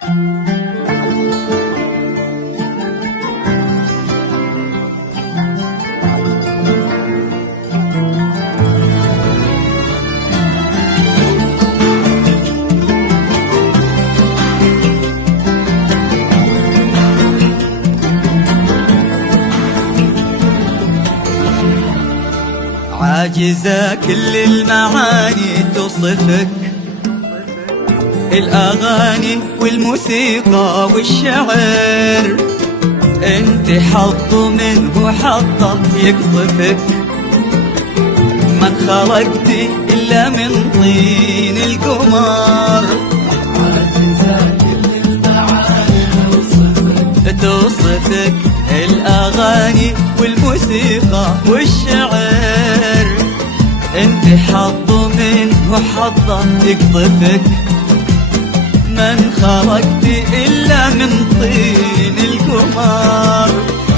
عاجزة كل المعاني توصفك، الأغاني والموسيقى والشعر، انت حظ منه حظه يقطفك، ما انخلقتي إلا من طين القمر. عاجزة كل المعاني توصفك، الأغاني والموسيقى والشعر، انت حظ منه حظه يقطفك، ما انخلقتي إلا من طين القمر.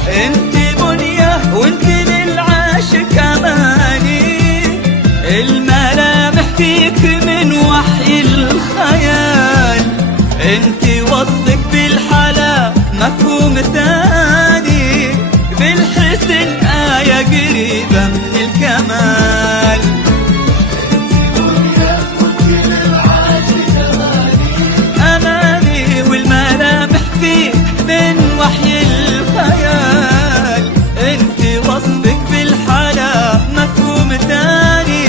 انت منية وانت للعاشق أماني، الملامح فيك من وحي الخيال، انت وصفك بالحلا مفهوم ثاني، بالحسن آية قريبة من الكمال. أماني والملامح فيك من وحي الخيال، انت وصفك بالحلا مفهوم ثاني،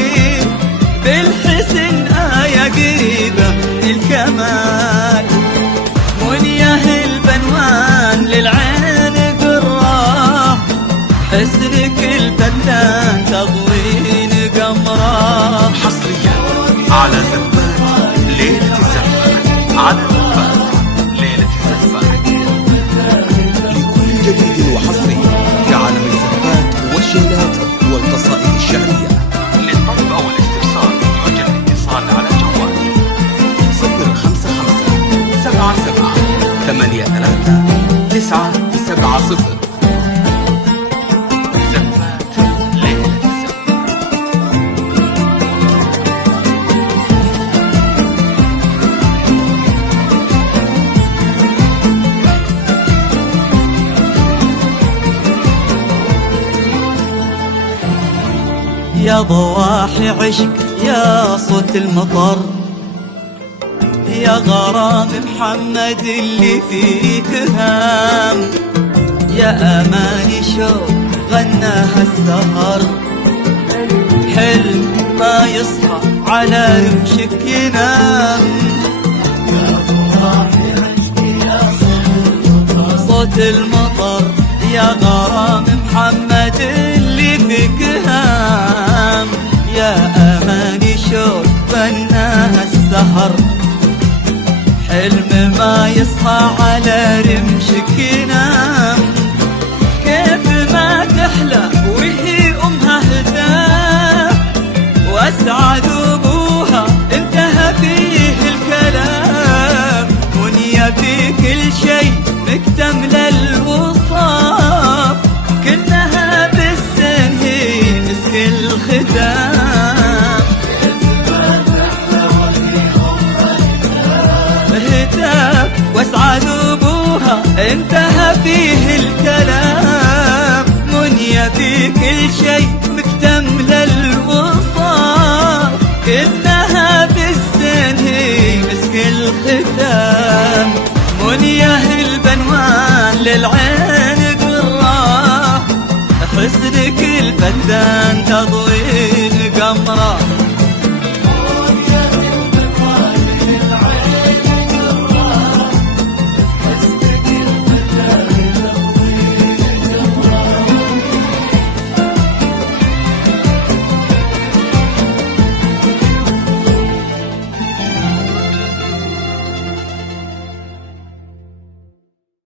بالحسن آية قريبة من الكمال. منيه البنوان للعين قراه، حسنك الفتان تضوين قمراه. حصريا على زفات ليلة الزفات، على زفات ليلة الزفات، لكل جديد وحصري في عالم الزفات والشيلات والقصائد الشعرية. للطلب أو الاستفسار يرجى الاتصال على جوال 055 77 83 970. زفات ليلة الزفات. يا ضواحي عشق، يا صوت المطر، يا غرام محمد اللي فيك هام، يا أماني شوق غناها السهر، حلم ما يصحى على رمشك ينام. صوت المطر، يا غرام محمد اللي فيك هام، يا أماني شوق غناها السهر، حلم ما يصحى على رمشك ينام. كيف ما تحلى وهي أمها هداه، وأسعد أبوها انتهى فيه الكلام، منية في كل شيء مكتملة الوصاف، كلها بالسن هي مسك الختام. هتاف واسعد أبوها انتهى فيه الكلام، منية في كل شيء مكتملة الوصاف، كلها بالسن هي مسك الختام. منيه البنوان للعين قراه، حسنك الفتان تضوي